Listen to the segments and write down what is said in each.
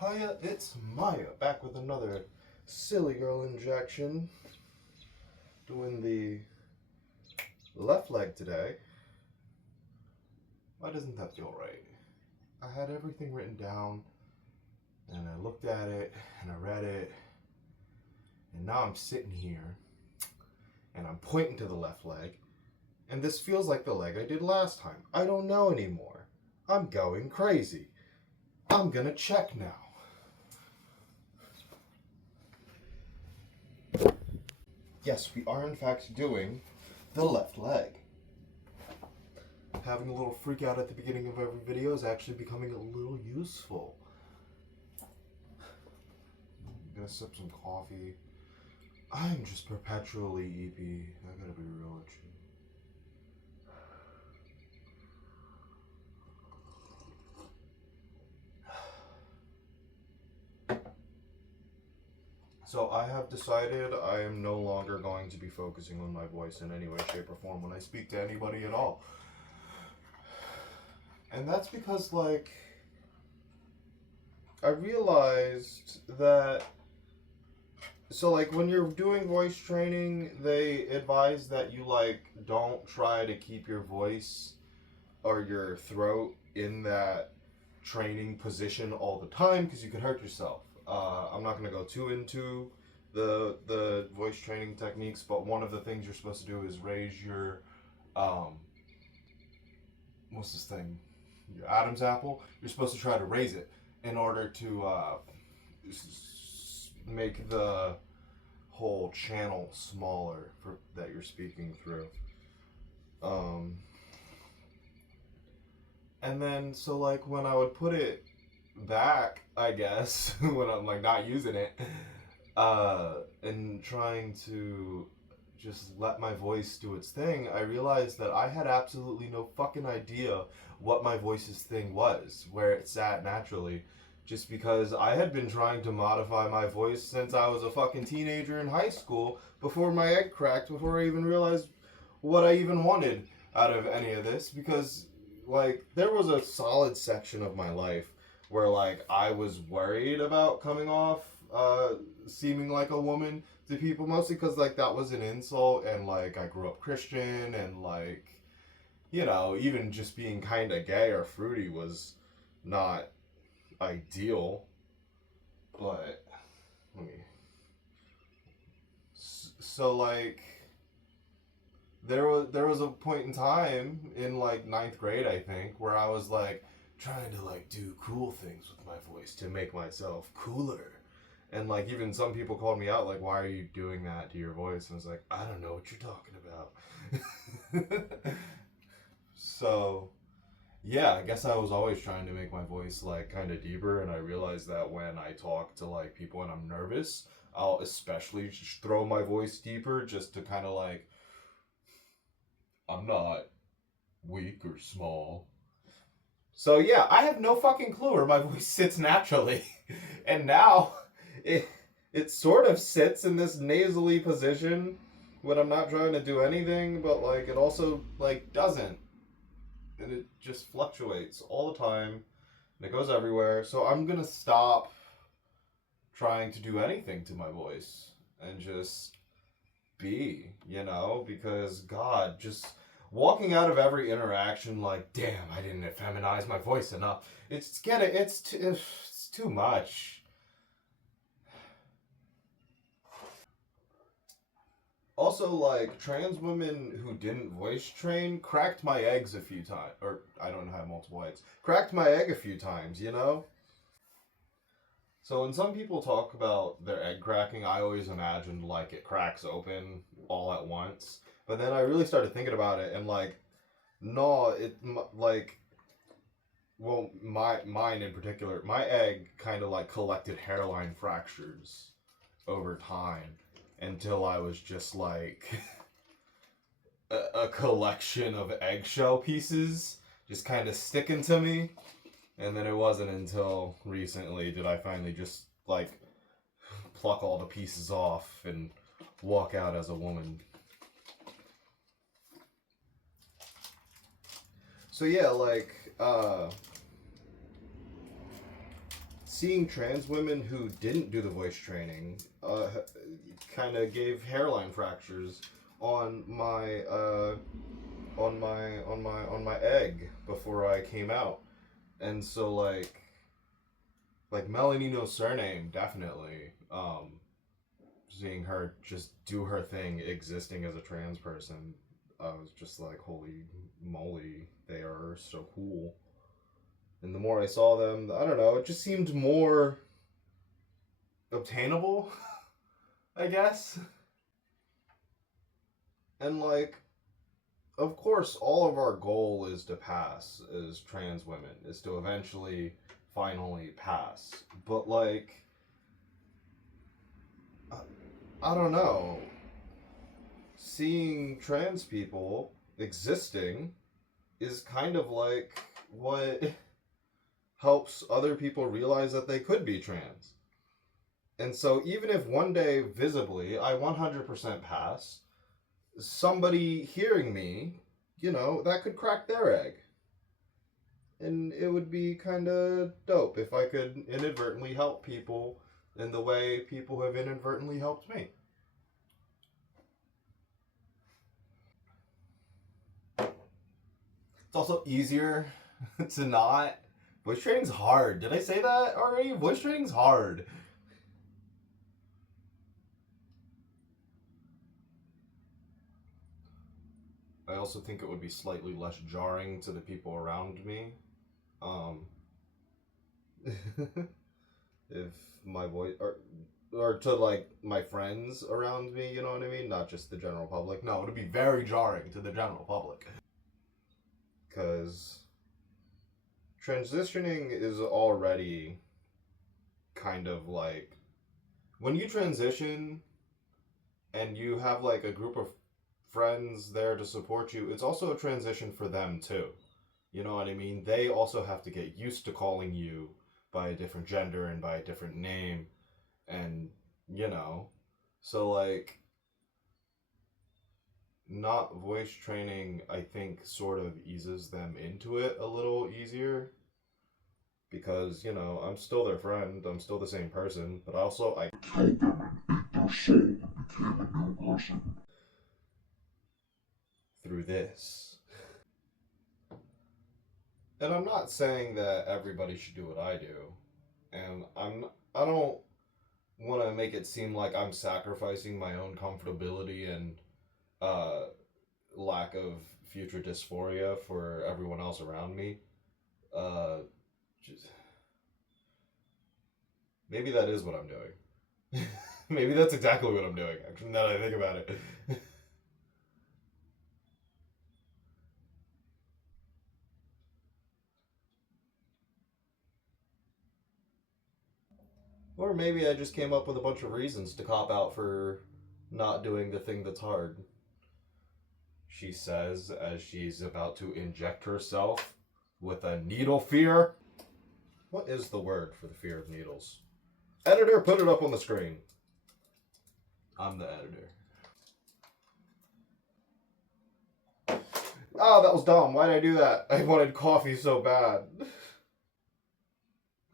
Hiya, it's Maya, back with another silly girl injection. Doing the left leg today. Why doesn't that feel right? I had everything written down, and I looked at it, and I read it, and now I'm sitting here, and I'm pointing to the left leg, and this feels like the leg I did last time. I don't know anymore. I'm going crazy. I'm gonna check now. Yes, we are in fact doing the left leg. Having a little freak out at the beginning of every video is actually becoming a little useful. I'm gonna sip some coffee. I'm just perpetually EP. I gotta be real with you. So I have decided I am no longer going to be focusing on my voice in any way, shape, or form when I speak to anybody at all. And that's because, like, I realized that, so, like, when you're doing voice training, they advise that you, like, don't try to keep your voice or your throat in that training position all the time because you could hurt yourself. I'm not going to go too into the voice training techniques, but one of the things you're supposed to do is raise your what's this thing? Your Adam's apple. You're supposed to try to raise it in order to make the whole channel smaller that you're speaking through. And then so like when I would put it back, I guess, when I'm like not using it, and trying to just let my voice do its thing, I realized that I had absolutely no fucking idea what my voice's thing was, where it sat naturally, just because I had been trying to modify my voice since I was a fucking teenager in high school, before my egg cracked, before I even realized what I even wanted out of any of this, because like there was a solid section of my life where like I was worried about coming off seeming like a woman to people, mostly because like that was an insult, and like I grew up Christian, and like, you know, even just being kind of gay or fruity was not ideal. But let me so like there was a point in time in like ninth grade, I think, where I was like trying to like do cool things with my voice to make myself cooler. And like even some people called me out like, why are you doing that to your voice? And I was like, I don't know what you're talking about. So yeah, I guess I was always trying to make my voice like kind of deeper, and I realized that when I talk to like people and I'm nervous, I'll especially just throw my voice deeper just to kind of like, I'm not weak or small. So yeah, I have no fucking clue where my voice sits naturally. And now it it sort of sits in this nasally position when I'm not trying to do anything, but like it also like doesn't. And it just fluctuates all the time. And it goes everywhere. So I'm going to stop trying to do anything to my voice and just be, you know, because God, just walking out of every interaction like, damn, I didn't feminize my voice enough. It's too much. Also, like, trans women who didn't voice train cracked my eggs a few times. Or, I don't have multiple eggs. Cracked my egg a few times, you know? So when some people talk about their egg cracking, I always imagined, like, it cracks open all at once. But then I really started thinking about it, and, like, no, like, well, mine in particular, my egg kind of, like, collected hairline fractures over time until I was just, like... a collection of eggshell pieces just kind of sticking to me. And then it wasn't until recently did I finally just like pluck all the pieces off and walk out as a woman. So yeah, like seeing trans women who didn't do the voice training kind of gave hairline fractures on my on my egg before I came out, and so like Melanie No Surname, definitely. Seeing her just do her thing, existing as a trans person, I was just like, holy moly, they are so cool. And the more I saw them, I don't know, it just seemed more obtainable, I guess. And like, of course, all of our goal is to pass as trans women, is to eventually, finally pass. But like, I don't know. Seeing trans people existing is kind of like what helps other people realize that they could be trans. And so even if one day visibly I 100% pass, somebody hearing me, that could crack their egg. And it would be kind of dope if I could inadvertently help people in the way people have inadvertently helped me. It's also easier to not. Voice training's hard. Did I say that already? Voice training's hard. I also think it would be slightly less jarring to the people around me. Um, if my voice, or to like my friends around me, you know what I mean? Not just the general public. No, it would be very jarring to the general public. Because transitioning is already kind of like when you transition and you have like a group of friends there to support you, it's also a transition for them too. You know what I mean? They also have to get used to calling you by a different gender and by a different name. And, so like, not voice training, I think, sort of eases them into it a little easier. Because, I'm still their friend, I'm still the same person, but also I killed them and ate their soul and became a new person through this. And I'm not saying that everybody should do what I do. And I don't want to make it seem like I'm sacrificing my own comfortability and uh, lack of future dysphoria for everyone else around me. Uh, just, maybe that is what I'm doing. Maybe that's exactly what I'm doing, actually, now that I think about it. Or maybe I just came up with a bunch of reasons to cop out for not doing the thing that's hard. She says as she's about to inject herself with a needle fear. What is the word for the fear of needles? Editor, put it up on the screen. I'm the editor. Oh, that was dumb. Why did I do that? I wanted coffee so bad.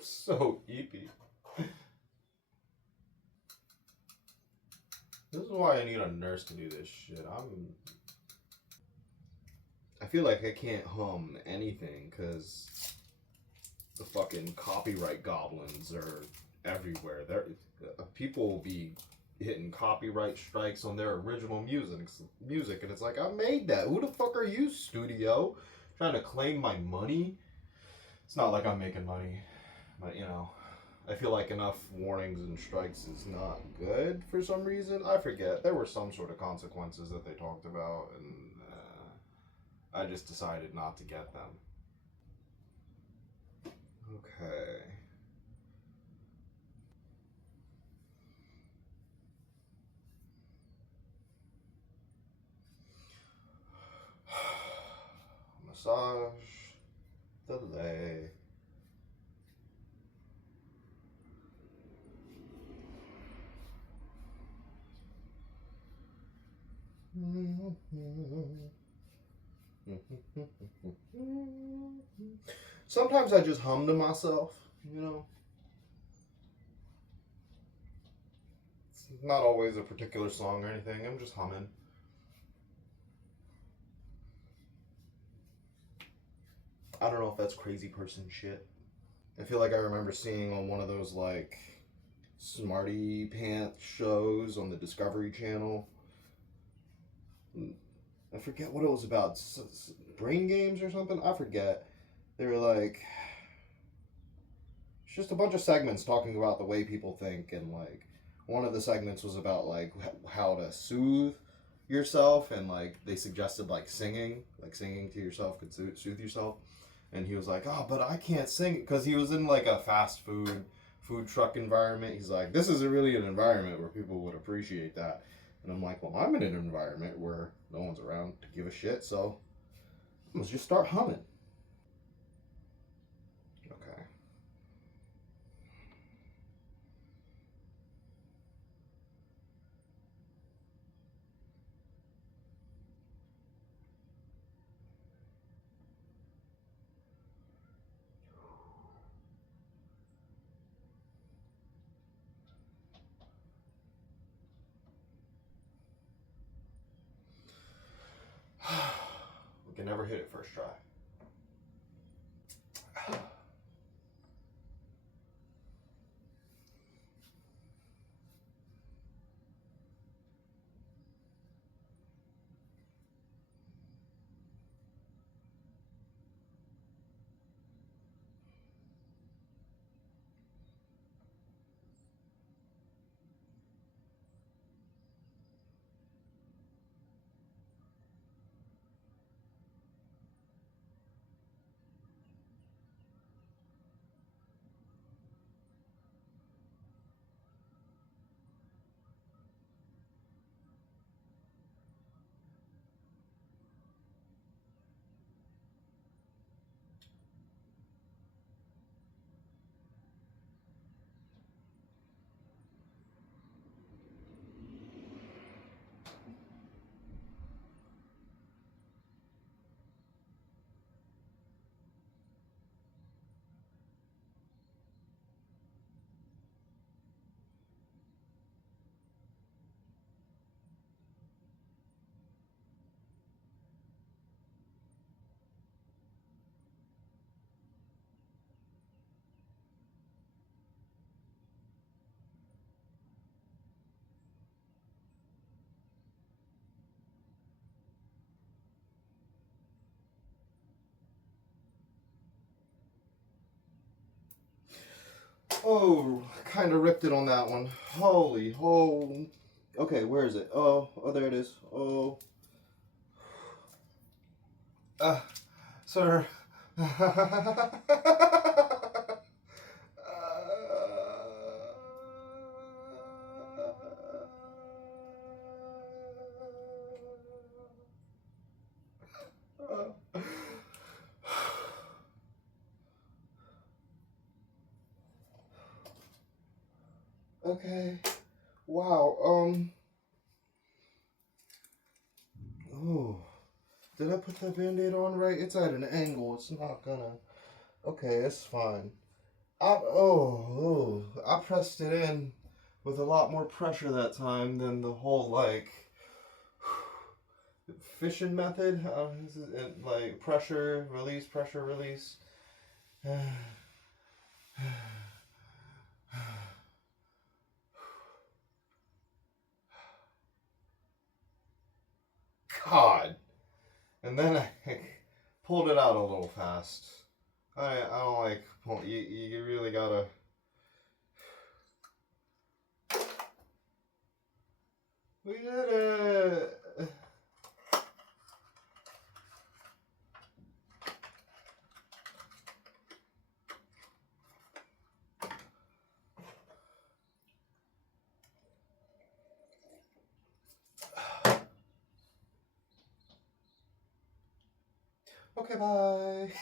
So eepy. This is why I need a nurse to do this shit. I feel like I can't hum anything because the fucking copyright goblins are everywhere. People will be hitting copyright strikes on their original music, and it's like, I made that. Who the fuck are you, studio? Trying to claim my money? It's not like I'm making money, but I feel like enough warnings and strikes is not good for some reason. I forget. There were some sort of consequences that they talked about, and I just decided not to get them. Okay. Massage the leg. Sometimes I just hum to myself, not always a particular song or anything. I'm just humming. I don't know if that's crazy person shit. I feel like I remember seeing on one of those like Smarty Pants shows on the Discovery Channel. I forget what it was about. Brain games or something? I forget. They were like, it's just a bunch of segments talking about the way people think, and like one of the segments was about like how to soothe yourself, and like they suggested like singing to yourself could soothe yourself. And he was like, oh, but I can't sing, because he was in like a fast food truck environment. He's like, this isn't really an environment where people would appreciate that. And I'm like, well, I'm in an environment where no one's around to give a shit, so let's just start humming. Okay. We can never hit it first try. Oh, kind of ripped it on that one. Holy, oh. Okay, where is it? Oh, there it is. Oh. Sir. Okay. Wow. Oh. Did I put that band-aid on right? It's at an angle. It's not gonna. Okay, it's fine. I pressed it in with a lot more pressure that time than the whole like fishing method. Like pressure release. God. And then I pulled it out a little fast. I don't like pull. You really gotta. We did it. Okay, bye.